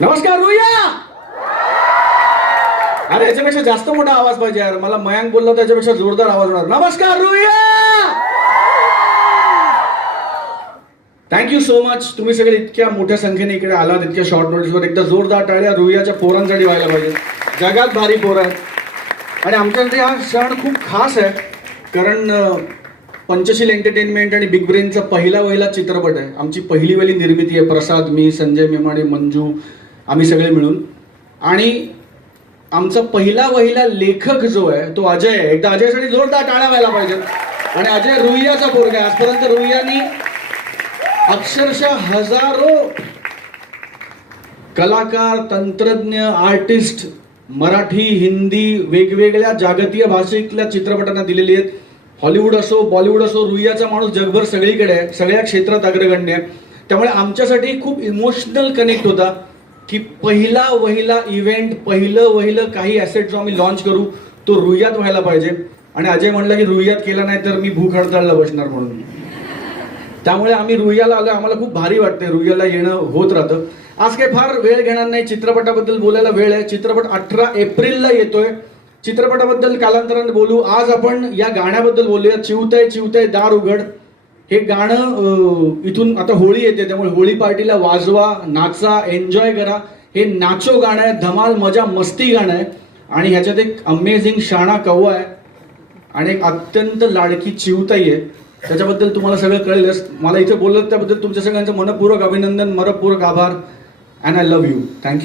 नमस्कार रुया अरे याच्यापेक्षा जास्त मोठा आवाज पाहिजे यार. मला मयांक बोलला त्याच्यापेक्षा जोरदार आवाज होणार. नमस्कार रुया थँक्यू सो मच तुम्ही सगळे इतक्या मोठ्या संख्येने इकडे आलात इतक्या शॉर्ट नोटीसवर एकदा जोरदार टाळ्या. रुईयाच्या पोरांसाठी व्हायला पाहिजे. जगात भारी पोर आहेत. आणि आमच्यासाठी हा क्षण खूप खास आहे कारण पंचशील एंटरटेनमेंट आणि बिग ब्रेनचा पहिला वहिला चित्रपट आहे. आमची पहिली वेळी निर्मिती आहे. प्रसाद मी संजय मेमाणे मंजू आम्ही सगळे मिळून. आणि आमचा पहिला वहिला लेखक जो आहे तो अजय आहे. एकदा अजयसाठी जोरदार टाळ्या व्हायला पाहिजे आणि अजय रुईयाचा पोरगा आहे. आजपर्यंत रुईयानी अक्षरशः हजारो कलाकार तंत्रज्ञ आर्टिस्ट मराठी हिंदी वेगवेगळ्या जागतिक भाषेतल्या चित्रपटांना दिलेली आहेत. हॉलिवूड असो बॉलिवूड असो रुईयाचा माणूस जगभर सगळीकडे आहे. सगळ्या क्षेत्रात अग्रगण्य आहे. त्यामुळे आमच्यासाठी खूप इमोशनल कनेक्ट होता. की पहिला वहिला इव्हेंट पहिलं वहिलं काही ॲसेट जो आम्ही लॉन्च करू तो रुईयात व्हायला पाहिजे. आणि अजय म्हणलं की रुईयात केला नाही तर मी भूक हडताळला बसणार म्हणून. त्यामुळे आम्ही रुईयाला आलो आम्हाला खूप भारी वाटते रुईयाला येणं होत राहतं. आज काही फार वेळ घेणार नाही. चित्रपटाबद्दल बोलायला वेळ आहे. चित्रपट अठरा एप्रिलला येतोय. चित्रपटाबद्दल कालांतराने बोलू. आज आपण या गाण्याबद्दल बोलूया. चिवताय चिवताय दार उघड. हे गाणं इथून आता होळी येते त्यामुळे होळी पार्टीला वाजवा नाचा एन्जॉय करा. हे नाचो गाणं आहे धमाल मजा मस्ती गाणं आहे. आणि ह्याच्यात एक अमेझिंग शाणा कव्वा आहे आणि एक अत्यंत लाडकी चिवताई आहे. त्याच्याबद्दल तुम्हाला सगळं कळेलच. मला इथे बोललं त्याबद्दल तुमच्या सगळ्यांचं मनपूर्वक अभिनंदन मनपूर्वक आभार and I love you thank you